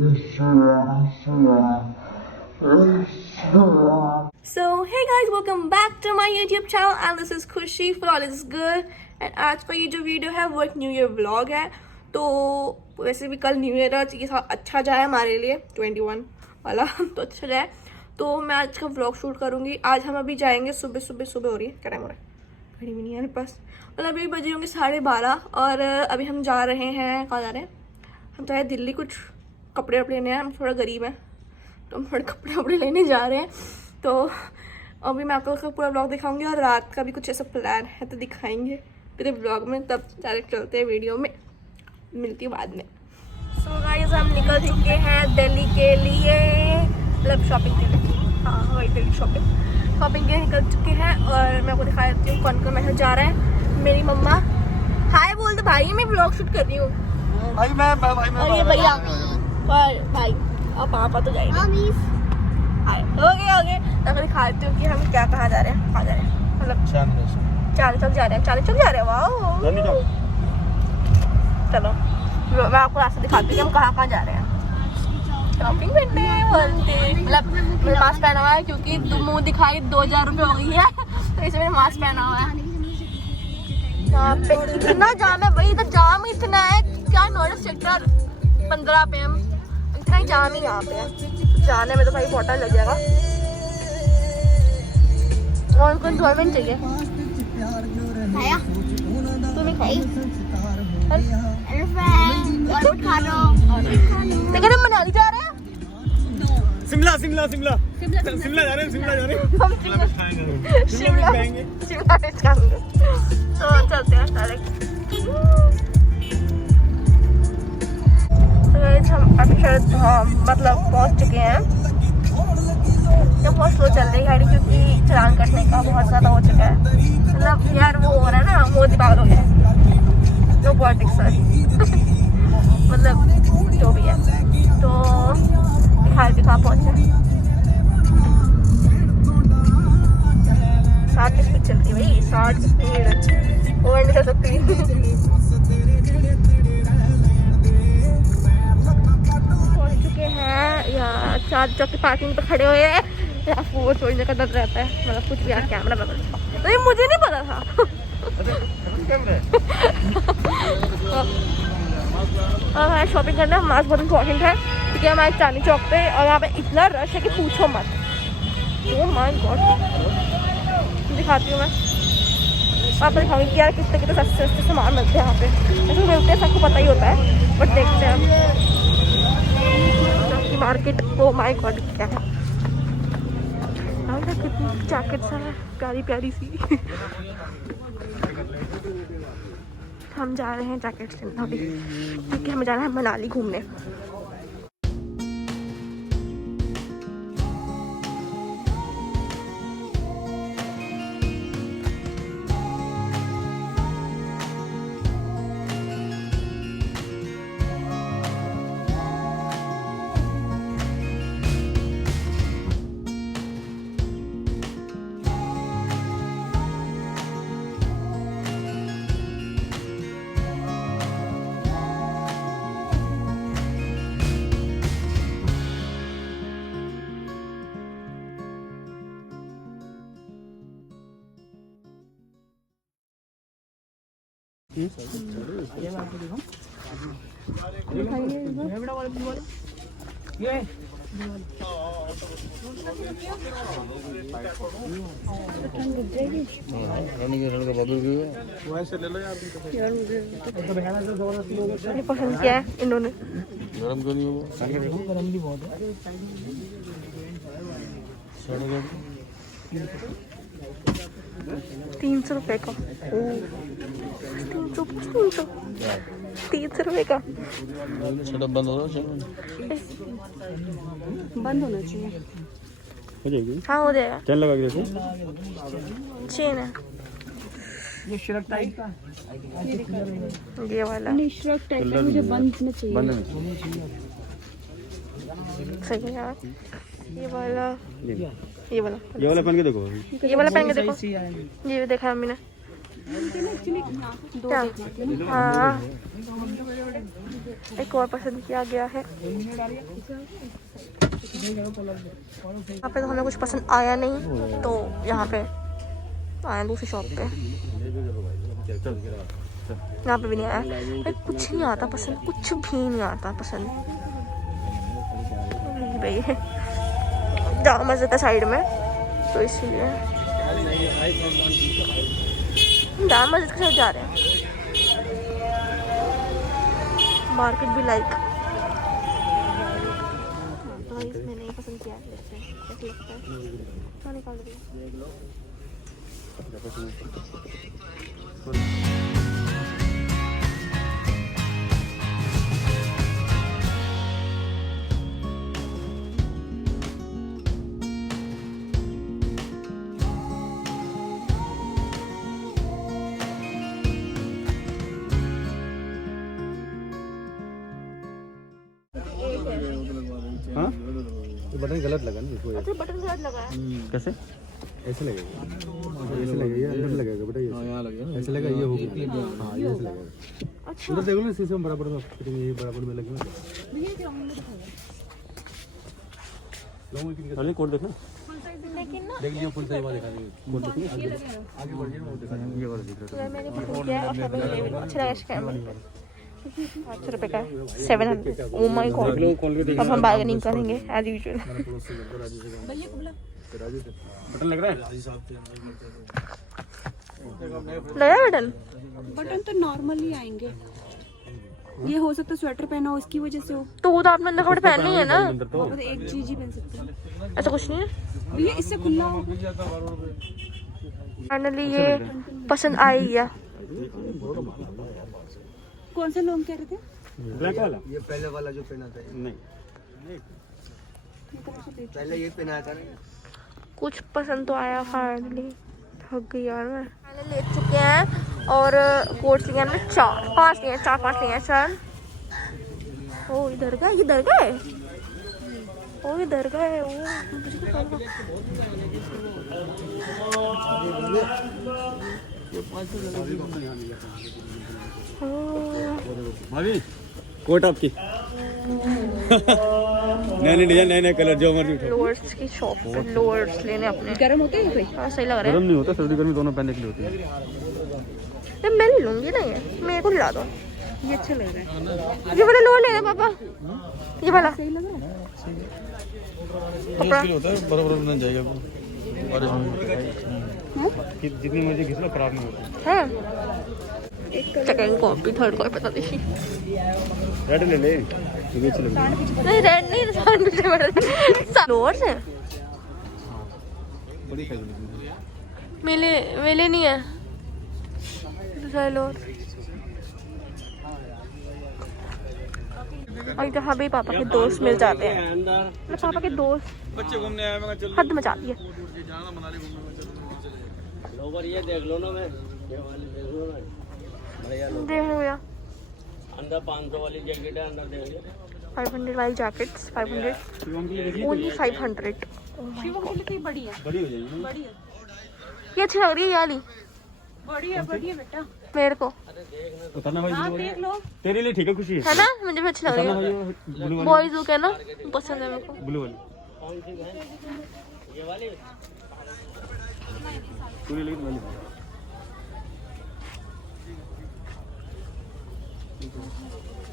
So hey guys, welcome back to my YouTube channel and this is Khushi for all is good। And आज का ये जो video है वो एक न्यू ईयर व्लॉग है। तो वैसे भी कल न्यू ईयर है, ये अच्छा जाए हमारे लिए 21 वाला तो अच्छा जाए। तो मैं आज का व्लॉग शूट करूँगी। आज हम अभी जाएंगे, सुबह हो रही है, क्या टाइम हो रहा है, घड़ी भी नहीं है मेरे पास, मतलब अभी बजे होंगे 12:30 और अभी हम जा रहे हैं, कहाँ जा रहे हैं, हम तो है दिल्ली, कुछ कपड़े वपड़े लेने हैं। हम थोड़ा गरीब हैं तो हम थोड़े कपड़े वपड़े लेने जा रहे हैं। तो अभी मैं आपको पूरा ब्लॉग दिखाऊंगी और रात का भी कुछ ऐसा प्लान है तो दिखाएंगे पूरे ब्लॉग में। तब डायरेक्ट चलते हैं वीडियो में, मिलती है बाद में। सो गाइस हम निकल चुके हैं दिल्ली के लिए, मतलब शॉपिंग के लिए। हाँ वही दिल्ली शॉपिंग के लिए निकल चुके हैं। और मैं आपको दिखा देती हूँ कौन कौन मेरे जा रहा है। मेरी मम्मा हाय बोल दो भाई, मैं ब्लॉग शूट कर रही हूँ भाई। और ये भैया और भाई और पापा तो जाएंगे। ओके तो दिखा देती हूँ कि हम क्या कहाँ जा रहे हैं, मतलब चालीस चौक जा रहे हैं। वाह चलो मैं आपको रास्ता दिखाती हूँ कि हम कहाँ जा रहे हैं शॉपिंग करने। मतलब मैंने मास्क पहना हुआ है क्योंकि मुँह दिखाई 2000 रुपये हो गई है तो इसलिए मैंने मास्क पहना हुआ है। यहाँ पे इतना जाम है भाई, इधर जाम इतना है क्या, नोटिस सेक्टर 15 पे हम इतना ही जाम ही यहाँ पे है। जाने में तो भाई बहुत टाइम लग जाएगा। और उनको गवर्नमेंट चाहिए खाया तूने खाई लेकिन हम मनाली जा रहे हैं, शिमला जा रहे हैं। शिमला मिर्च खाएंगे तो चलते हैं डायरेक्ट। हम अक्षर मतलब पहुंच चुके हैं। जब बहुत स्लो चल रही है गाड़ी क्योंकि चालान कटने का बहुत ज़्यादा हो चुका है। मतलब यार वो हो रहा है ना, मोदी पागल हो गया है जो पॉलिटिक्स है मतलब जो भी है। तो बिहार के कहाँ पहुँचे, 60 की स्पीड चलती है भाई, 60 की स्पीड ओवर नहीं चल सकती। हैं या चार चौक की पार्किंग पे खड़े हुए हैं, या फोन छोड़ने का डर रहता है, मतलब कुछ भी कैमरा बदल तो ये मुझे नहीं पता था। और हमारे शॉपिंग करना मास्क बहुत इम्पोर्टेंट है क्योंकि हमारे चांदनी चौक पे और यहाँ पे इतना रश है कि पूछो मत। ओह माय गॉड, दिखाती हूँ मैं आपको, दिखाऊंगी कि यार कितने सस्ते सामान मिलते हैं यहाँ पे। ऐसे मिलते हैं, सबको पता ही होता है, बट देखते हैं हम मार्केट। ओ माय गॉड क्या है कितनी जैकेट्स है प्यारी सी। हम जा रहे हैं जैकेट्स लेने अभी क्योंकि हमें जाना है मनाली घूमने। पसंद किया है इन्होंने, गरम क्यों नहीं होगा, गरम भी बहुत है। 300 रुपये का, 300 रुपये का बंद होना चाहिए। हो जाएगी, हाँ हो जाएगा। चैन लगा के देखो, चेन है ये श्रक टाइप का, ये वाला श्रक टाइप का मुझे बंद में चाहिए, बंद में चाहिए। सही है यार। ये वाला पहन के देखो, ये वाला पहन के देखो, ये भी देखा मम्मी ने। क्या? हाँ, एक और पसंद किया गया है। यहाँ पे तो हमें कुछ पसंद आया नहीं, तो यहाँ पे आया दूसरी शॉप पे। यहाँ पे भी नहीं आया। कुछ नहीं आता पसंद, कुछ भी नहीं आता पसंद भाई। जामा मस्जिद है साइड में, तो इसलिए जामा मस्जिद के साथ जा रहे हैं। मार्केट भी लाइक मैंने नहीं पसंद किया है। कैसे लगता है? क्या निकाल रही है? हाँ, ये बटन गलत लगा ना इसको। अच्छा, बटन गलत लगा है। कैसे? ऐसे लगेगा, ऐसे लगेगा, अंदर लगेगा बेटा, ये यहाँ लगेगा, ऐसे लगेगा, ये हो गया। हाँ, ये ऐसे लगेगा। अच्छा, उधर देखो ना, शीशे में बराबर में फिटिंग, ये बराबर में लगे। अरे कोड देखना, लेकिन ना देख लिया फुल साइज वाले दिखा देंगे। कोड देखिए, आगे बढ़िए, वो दिखा देंगे। ये वाला दिख रहा यार मैंने पसंद किया है और हमें ये भी अच्छा लगा। इसका अमाउंट 800 रुपये का है, 700। ओ माय गॉड, अब हम बार्गेनिंग करेंगे एज यूजुअल। बटन लग रहा है? लगा बटन? बटन तो नॉर्मली आएंगे। ये हो सकता है स्वेटर पहना हो, इसकी वजह से हो। तो वो तो आपने अंदर कपड़े पहनने है ना, और एक चीज ही पहन सकते हैं। ऐसा कुछ नहीं है। ये इससे खुला हो। फाइनली ये पसंद आई गया। कौन सा लोग कह रहे थे? ब्लैक वाला? ये पहले वाला जो पहना था, नहीं, पहले ये पहना था ना। कुछ पसंद तो आया फाइनली। थक गई यार मैं। पहले ले चुके हैं और कोर्स लिए हमने 4-5 लिए हैं, 4-5 लिए हैं। चल, ओ इधर का, ये दरगाह है। ओ ये दरगाह है। ओ मुझे तो पता नहीं। भाभी कोट आपकी। नए नए डिजाइन, नए नए कलर, जो मर्जी उठाओ। लोअर्स की शॉप पे लोअर्स लेने अपने। गर्म होते हैं कोई? हाँ सही लग रहा गर्म नहीं होता, सर्दी गर्मी दोनों पहनने के लिए होते हैं। है। मैं ले लूंगी ना, ये मेरे को दिला दो। ये अच्छा लग रहा है। ये वाला लोअर लेना पापा, ये वाला सही लग रहा है। कपड़ा। होता है, बराबर बन जाएगा वो। जितनी मर्जी घिसलो खराब नहीं होता। है सेकंड कॉपी, थर्ड कॉपी पता नहीं। रेड ले ले, नहीं रेड नहीं, लोअर्स है। बड़ी साइज मेले मेले नहीं है लोअर। और जहाँ भी पापा के दोस्त मिल जाते हैं, मतलब पापा के दोस्त बच्चे घूमने आए, मैं चल हद मचाती है। जाना मनाली घूमने। ये देख लो ना, मैं ये वाली देख लो ना भैया, देख लो भैया, अंदर 500 वाली जैकेट है, अंदर देख लो। 500 वाली जैकेट्स 500, ओनली 500। शिवम के लिए तो ये बड़ी है। बड़ी हो जाएगी। बड़ी है, ये अच्छी लग रही है ये वाली बड़ी है, बड़ी है बेटा। मेरे को, उतारना भाई, हाँ देख लो। तेरे लिए ठीक है, खुशी है ना, मुझे भी अच्छी लग रही है। ब्लू वाली, बॉयज लुक है ना, पसंद है मेरे को। ब्लू वाली ये वाली पूरी लेकिन वाली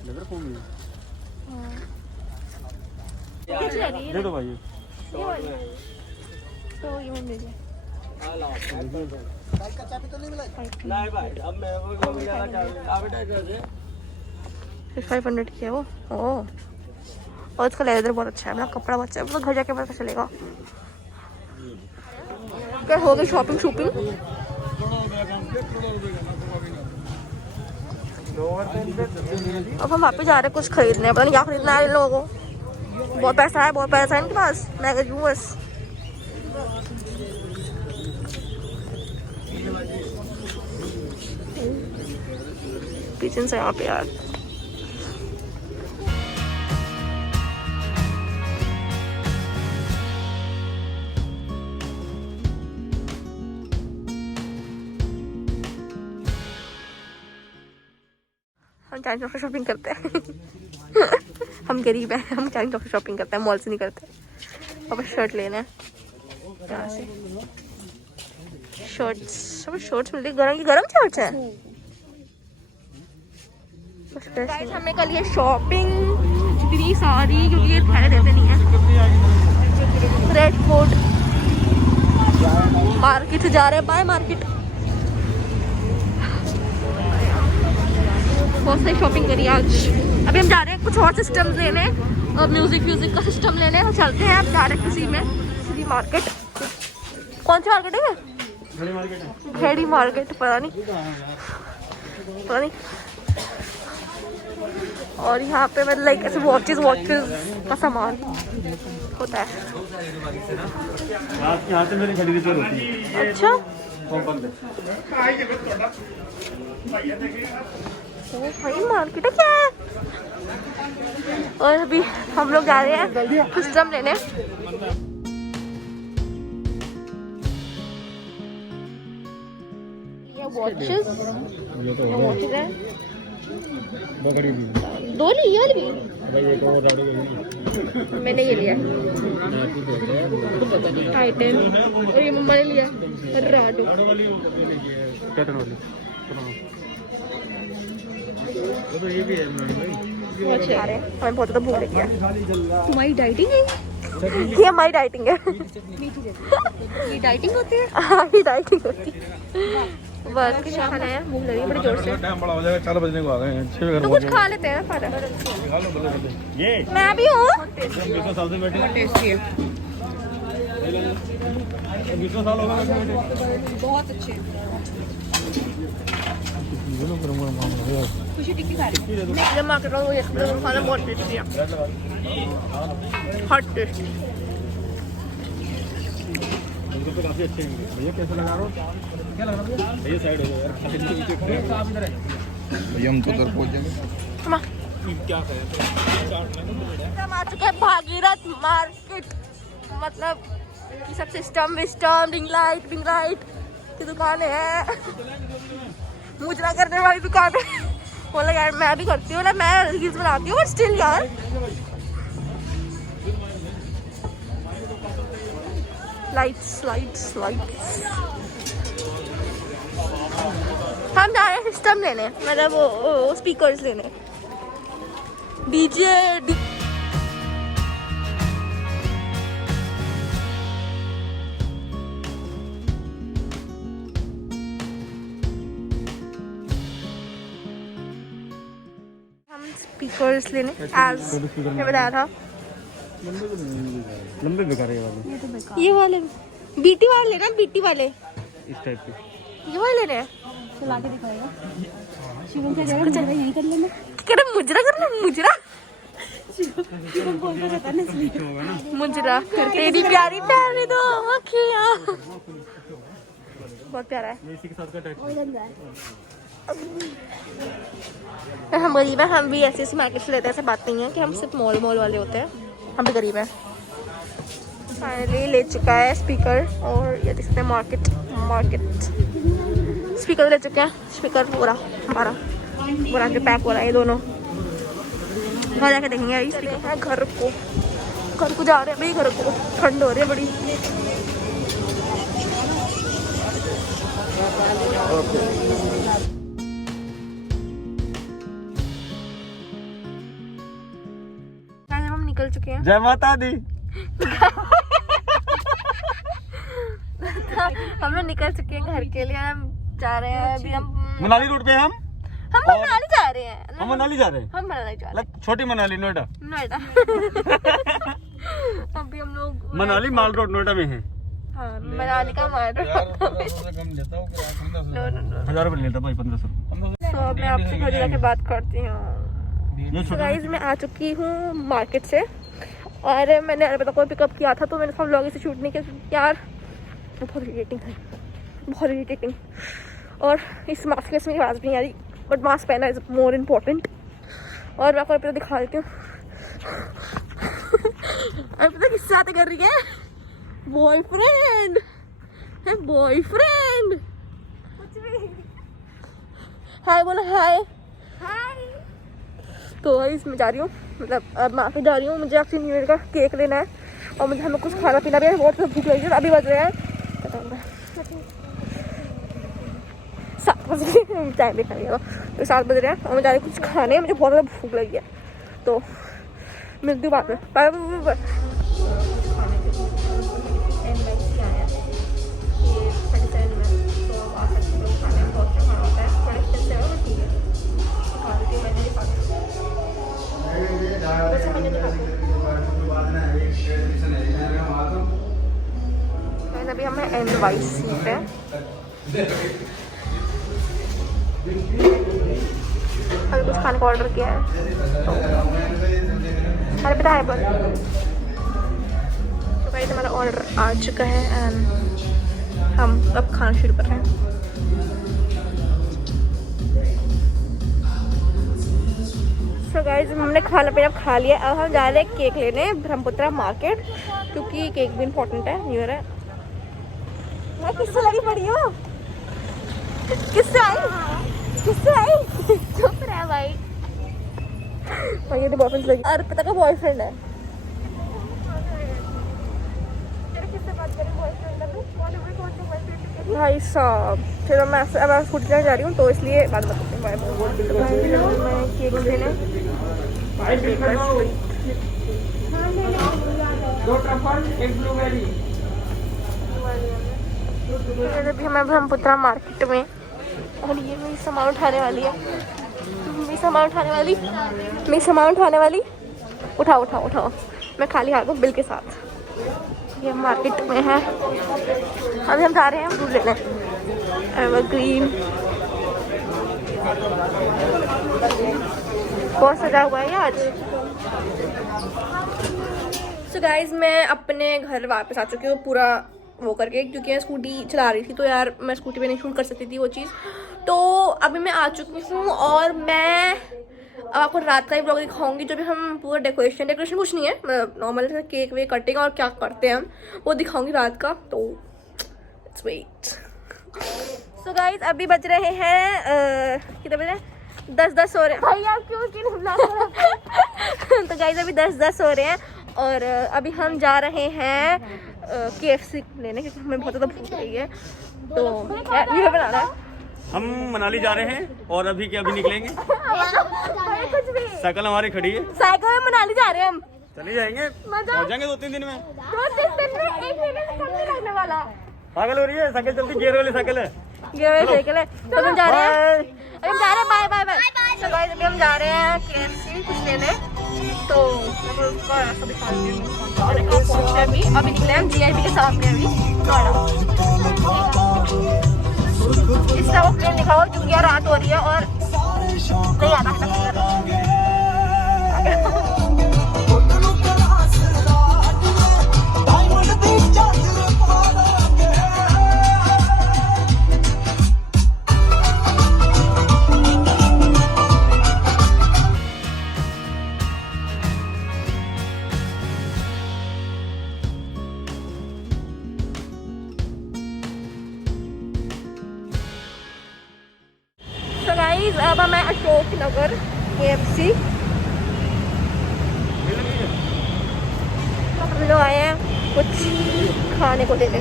लग रहा फोन में। अच्छी लग रही है दे दो भाई। ये वाली, तो ये मैंने ले लिया। नहीं भाई, अब मैं वो मिला था बेटा कैसे 500 की है वो। ओह, और इसका लेदर बहुत अच्छा है, मतलब कपड़ा बहुत अच्छा है, मतलब घर जाके पता चलेगा। क्या हो गई शॉपिंग शॉपिंग? अब हम वापस जा रहे हैं कुछ खरीदने, पता नहीं क्या खरीदना है इन लोगों को। बहुत पैसा है, बहुत पैसा है इनके पास। मैं गई हूँ बस। पीछे से यहाँ पे यार हम चाइनीज शॉप से शॉपिंग करते हैं। हम गरीब हैं, हम चाइनीज शॉप से शॉपिंग करते हैं, मॉल से नहीं करते। अब शर्ट लेना है यहाँ से, शर्ट्स मिल रही गरम की गरम शर्ट्स है। गाइस हमने कर लिया शॉपिंग इतनी सारी, क्योंकि ये पहले देते नहीं है। रेड फोर्ट मार्केट से जा रहे हैं, बाय मार्केट। बहुत सारी शॉपिंग करी आज। अभी हम जा रहे हैं कुछ और सिस्टम्स लेने और म्यूजिक का सिस्टम लेने। हम चलते हैं, अब जा रहे हैं किसी में, किसी मार्केट। कौन सी मार्केट है? घेड़ी मार्केट, पता नहीं। और यहाँ पे मतलब लाइक ऐसे वॉचेस का सामान होता है। यहाँ से मेरी खरीदी तो होती है। अच्छा तो भाई मार्केट है क्या है। और अभी हम लोग जा रहे हैं सिस्टम लेने। वॉचेस है, दो ली यार भी। मैंने ये लिया टाइटन, और ये मम्मा ने लिया राडो। ये भी है अच्छा हमें बहुत ज़्यादा भूख लगी है। तुम्हारी डाइटिंग है? ये हमारी डाइटिंग है। ये डाइटिंग होती है? हाँ ये डाइटिंग होती है। बस खाना है, भूख लगी बड़ी जोर से। टाइम बड़ा हो जाएगा, 4 बजने को आ गए हैं। तो कुछ खा लेते हैं फिर। ये मैं भी हूँ। 20 साल से बैठे, टेस्टी है, 20 साल हो गए। बहुत अच्छे। खुशी टिक्की खा रही है। जब मार्केट में ये खाना बहुत टेस्टी है, हॉट टेस्टी। तो काफी अच्छे हैं भैया। कैसे लगा रहा हो? क्या लग रहा है भैया? साइड हो जाओ यार, भैया हम तो उधर पहुंच जाएंगे। क्या हम आ चुके हैं भागीरथ मार्केट, मतलब ये सब सिस्टम विस्टम रिंग लाइट की दुकान है। मुजरा करने वाली दुकान है। बोला यार मैं भी करती हूँ ना, मैं रील्स बनाती हूँ, बट स्टिल यार लाइट्स। हम जा रहे हैं सिस्टम लेने, मतलब वो स्पीकर्स लेने, डीजे। हम स्पीकर्स लेने, एज मैं बताया था। लंबे बेकार है ये वाले बीटी वाले लेना, बीटी वाले इस टाइप के। ये वाले लेने हैं। चला के दिखाएगा शिवम से, जरा यहीं कर लेना। कह रहे मुजरा करना, मुजरा शिवम बोलता रहता है ना, इसलिए मुजरा। तेरी प्यारी प्यारी दो आँखियाँ, बहुत प्यारा है। इसी के साथ का टाइप हम गरीब हैं, हम भी ऐसे मार्केट से लेते हैं। ऐसे बात नहीं है कि हम सिर्फ मॉल वाले होते हैं, हम भी गरीब हैं। फाइनली ले चुका है स्पीकर, और ये देख सकते हैं मार्केट स्पीकर ले चुके हैं। स्पीकर पूरा हमारा पूरा जो पैक हो रहा है, ये दोनों घर जाके देखेंगे। इस घर को जा रहे हैं भाई, घर को ठंड हो रही है बड़ी। हम निकल चुके हैं। जय माता दी। हम लोग निकल चुके हैं घर के लिए। हम जा रहे हैं अभी, हम मनाली रोड पे हम मनाली जा रहे हैं। हम मनाली जा रहे हैं। हम मनाली जा रहे छोटी मनाली, नोएडा। हैं। अभी हम लोग मनाली माल रोड नोएडा में है। हाँ मनाली का मार ₹1000 लेता भाई, 1500। तो अब मैं आपसे घर जाके बात करती हूँ। गाइस मैं आ चुकी हूँ मार्केट से, और मैंने अलबत्ता कोई पिकअप किया था, तो मैंने सब लोग इसे शूट नहीं किया यार। बहुत इरिटेटिंग है, बहुत इरिटेटिंग। और इस मास्क में मेरी आवाज़ नहीं आ रही, बट मास्क पहना इज मोर इम्पोर्टेंट। और मैं आपको दिखा देती हूँ। अरे पता किससे बातें कर रही है? बॉयफ्रेंड है, बॉयफ्रेंड। हाय बोलो, हाय हाय। तो अभी मैं जा रही हूँ, मतलब अब मार्केट जा रही हूँ। मुझे एक्चुअली न्यू ईयर का केक लेना है और मुझे हमें कुछ खाना पीना भी है, बहुत ज़्यादा भूख लगी है। अभी बज रहे हैं 7 बज रहे हैं, टाइम देखा नहीं होगा, तो 7 बज रहे हैं और मुझे जा रही कुछ खाने, मुझे बहुत ज़्यादा भूख लगी है। तो मिलती हूँ बाद में, बाय बाय। अभी हम NYC पे अभी कुछ खाने का ऑर्डर किया है, तो अरे पता है बस। तो गाइस हमारा ऑर्डर आ चुका है एंड हम अब खाना शुरू कर रहे हैं। तो गाइस हमने खाना पीना खा लिया, अब हम जा रहे हैं केक लेने ब्रह्मपुत्रा मार्केट, क्योंकि केक भी इम्पोर्टेंट है, न्यू ईयर है। मैं किससे लगी पड़ी हूँ? किससे आई? किससे आई? चुप रह भाई। ये तो बॉयफ्रेंड लगी, अर्पिता का बॉयफ्रेंड है। भाई साहब फिर मैं स्कूटी चलाने जा रही हूँ, तो इसलिए बाद में बताती हूँ। मैं केक लेने अभी हमें ब्रह्मपुत्रा मार्केट में, और ये मेरी सामान उठाने वाली है, मेरी सामान उठाने वाली। उठाओ, मैं खाली हाथ हूँ बिल के साथ। ये मार्केट में है, अभी हम जा रहे हैं दूध लेने, एवरग्रीन बहुत सजा हुआ है आज। सो गाइज मैं अपने घर वापस आ चुकी हूँ पूरा वो करके, क्योंकि मैं स्कूटी चला रही थी, तो यार मैं स्कूटी पे नहीं शूट कर सकती थी वो चीज़। तो अभी मैं आ चुकी हूँ और मैं अब आपको रात का ही ब्लॉग दिखाऊंगी, जो भी हम पूरा डेकोरेशन कुछ नहीं है, मतलब नॉर्मल से केक वेक कटेगा और क्या करते हैं हम वो दिखाऊंगी रात का। तो लेट्स वेट। सो गाइज अभी बज रहे हैं कितने बजे? 10 हो रहे हैं भाई, आप क्यों तो गाइज अभी 10 हो रहे हैं और अभी हम जा रहे हैं KFC लेने, क्योंकि हमें बहुत ज़्यादा भूख लगी है। तो ये बना रहा है, हम मनाली जा रहे हैं और अभी के अभी निकलेंगे। साइकिल हमारी खड़ी है, साइकिल में मनाली जा रहे हैं हम। चले जाएंगे, पहुंच जाएंगे 2-3 दिन में। 2-3 दिन में, 1 महीने से कम नहीं लगने वाला। पागल हो रही है, साइकिल चलती गियर वाली साइकिल है। गियर वाली साइकिल है। तो हम जा रहे हैं, अभी हम जा रहे हैं, बाय बाय बाय। तो गाइस अभी हम जा रहे हैं KFC कुछ लेने, तो उसका रास्ता दिखाती हूँ। पहुंचे अभी निकले हम GIB के सामने अभी इसका वो प्लेन दिखाओ, क्योंकि यार रात हो रही है और नहीं आता अब मैं अशोक नगर KFC हम लोग आए हैं कुछ खाने को लेने।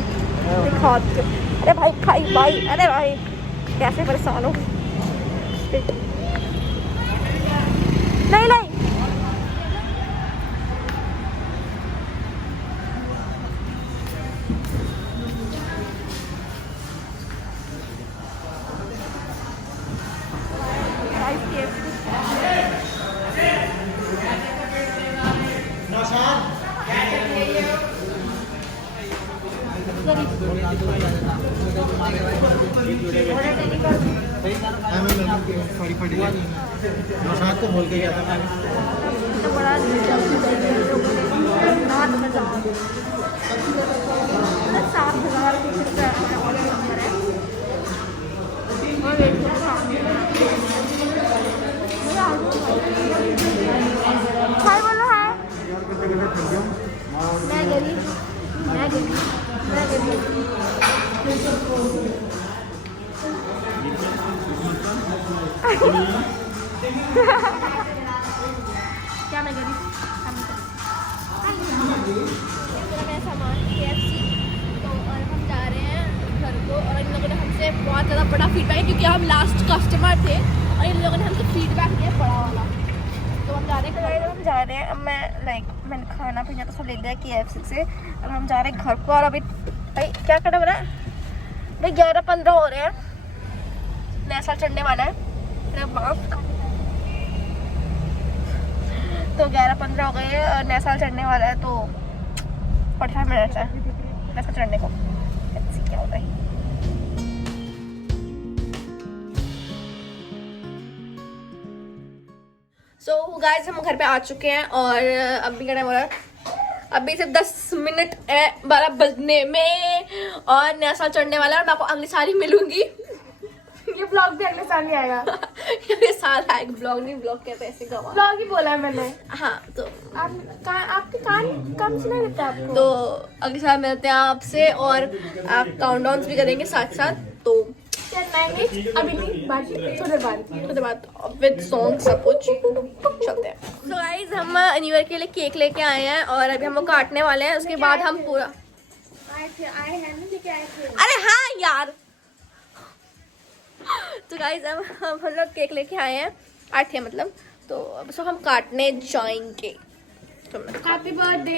अरे भाई अरे भाई कैसे परेशान हो। नहीं को बोल के गया था तो बड़ा हाय बोलो हाय। मैं गरीब क्या मैं गरीब मेरा सामान KFC। तो और हम जा रहे हैं घर को और इन लोगों ने हमसे बहुत ज़्यादा बड़ा फीडबैक क्योंकि हम लास्ट कस्टमर थे और इन लोगों ने हमसे फीडबैक दिया बड़ा वाला। तो हम जा रहे हैं अब मैंने खाना पीना तो सब ले लिया KFC से। अब हम जा रहे हैं घर को और अभी भाई क्या करना पड़ा भाई 11:15 हो रहे हैं, नया साल चढ़ने वाला है तो 11:15 हो गए हैं और नया साल चढ़ने वाला है तो 45 मिनट है नया साल चढ़ने को। क्या होता है सो गाइस हम घर पे आ चुके हैं और अभी क्या टाइम हो रहा है, अभी सिर्फ 10 मिनट है 12 बजने में और नया साल चढ़ने वाला है और मैं आपको अगले साल ही मिलूंगी। ये ब्लॉग भी अगले साल ही आएगा। ये साल आएगा, ब्लॉग नहीं, ब्लॉग कहते हैं ऐसे गवा। ब्लॉग ही बोला है मैंने। हाँ तो आपके कान कम सुनाई देता है आपको। तो अगले साल मिलते हैं आपसे और आप काउंटडाउन्स भी करेंगे साथ साथ। तो क्या बनाएंगे अभी नहीं, बाद थोड़ी देर बाद विद सॉन्ग सब कुछ चलते हैं। तो गाइस हम न्यू ईयर के लिए केक लेके आए हैं और अभी हम वो काटने वाले हैं, उसके बाद हम पूरा आए हैं ना लेके आए थे। अरे हाँ यार। तो गाइस अब हम लोग केक लेके आए हैं, आए थे मतलब, तो अब उसको हम काटने जाएंगे। Happy birthday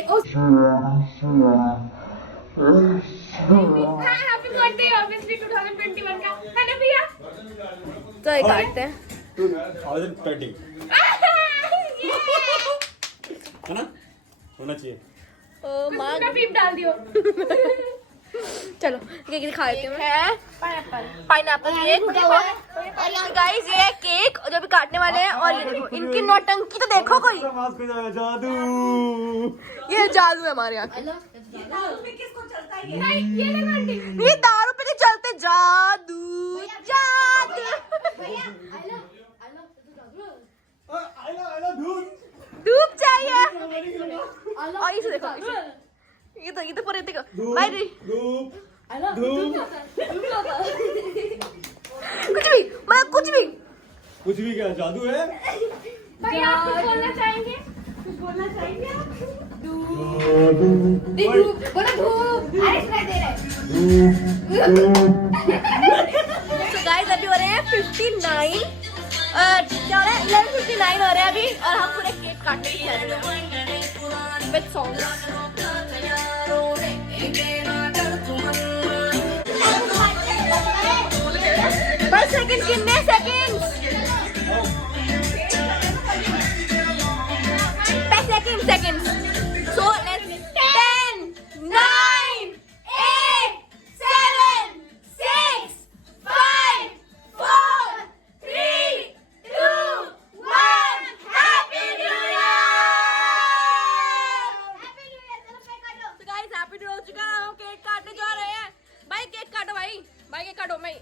happy birthday obviously 2021 का है ना भैया। तो ये काटते हैं 2020 है ना, होना चाहिए। ओ माँ बीप डाल दियो। चलो केक दिखा देती हूँ। है पाइनएप्पल केक और गाइस ये है केक और जो भी काटने वाले हैं। और ये देखो इनकी नौटंकी तो देखो कोई, जादू, ये जादू है हमारे यहाँ। ये दारू पे नहीं चलते, जादू जादू। धूप चाहिए और इसे देखो, ये तो पूरे देखो भाई कुछ भी क्या जादू है। भाई आप कुछ बोलना चाहेंगे? कुछ बोलना चाहेंगे आप? धूप बोलो धूप। अरे सुनाई दे रहा है। तो गाइस अभी हो रहे हैं 59 क्या हो रहा है 11:59 हो रहे हैं अभी और हम पूरे केक काटने की तैयारी में विद सॉन्ग। बस सेकंड कितने second seconds. So let's 10, 9, 8, 7, 6, 5, 4, 3, 2, 1. Happy New Year! Happy New Year! So guys, Happy New Year हो चुका है, हम केक काटने जा रहे हैं। भाई केक काटो भाई केक काटो भाई।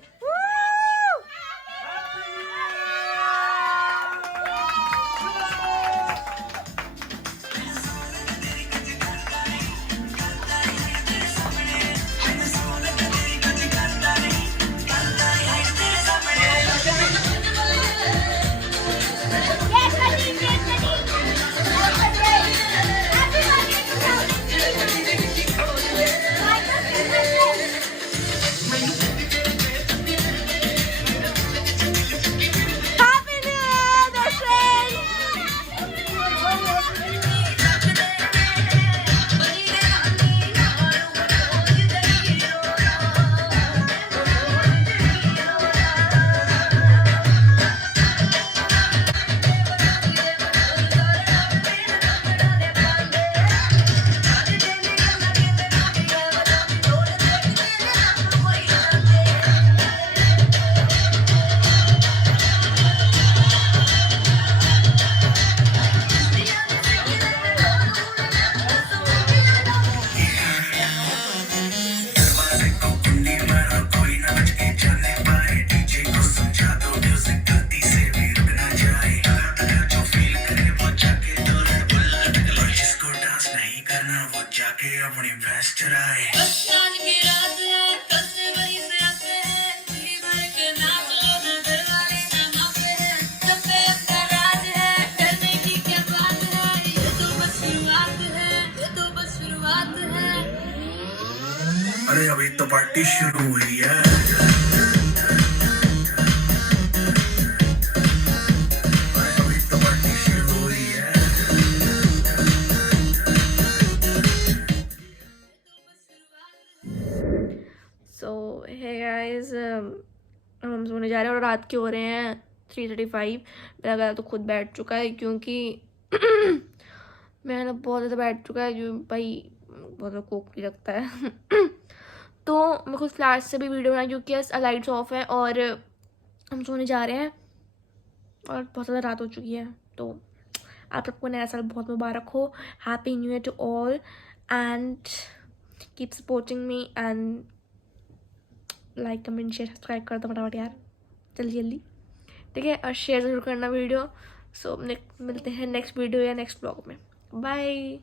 अपनी भैंस चराए। अरे अभी तो पार्टी शुरू हुई है अरे अभी तो पार्टी शुरू हुई है सो हे गाइस, हम सोने जा रहे हैं और रात के हो रहे हैं 3:35। मेरा गला तो खुद बैठ चुका है क्योंकि मेरा बहुत ज़्यादा बैठ चुका है, जो भाई बहुत ज़्यादा कोक लगता है। तो मैं खुद फ्लैश से भी वीडियो बनाई क्योंकि लाइट्स ऑफ है और हम सोने जा रहे हैं और बहुत ज़्यादा रात हो चुकी है। तो आप सबको नया साल बहुत मुबारक हो। Happy new year to all and keep supporting me and like comment share subscribe कर दो फटाफट यार, जल्दी जल्दी, ठीक है। और शेयर ज़रूर करना वीडियो। सो मिलते हैं नेक्स्ट वीडियो या नेक्स्ट ब्लॉग में। बाय।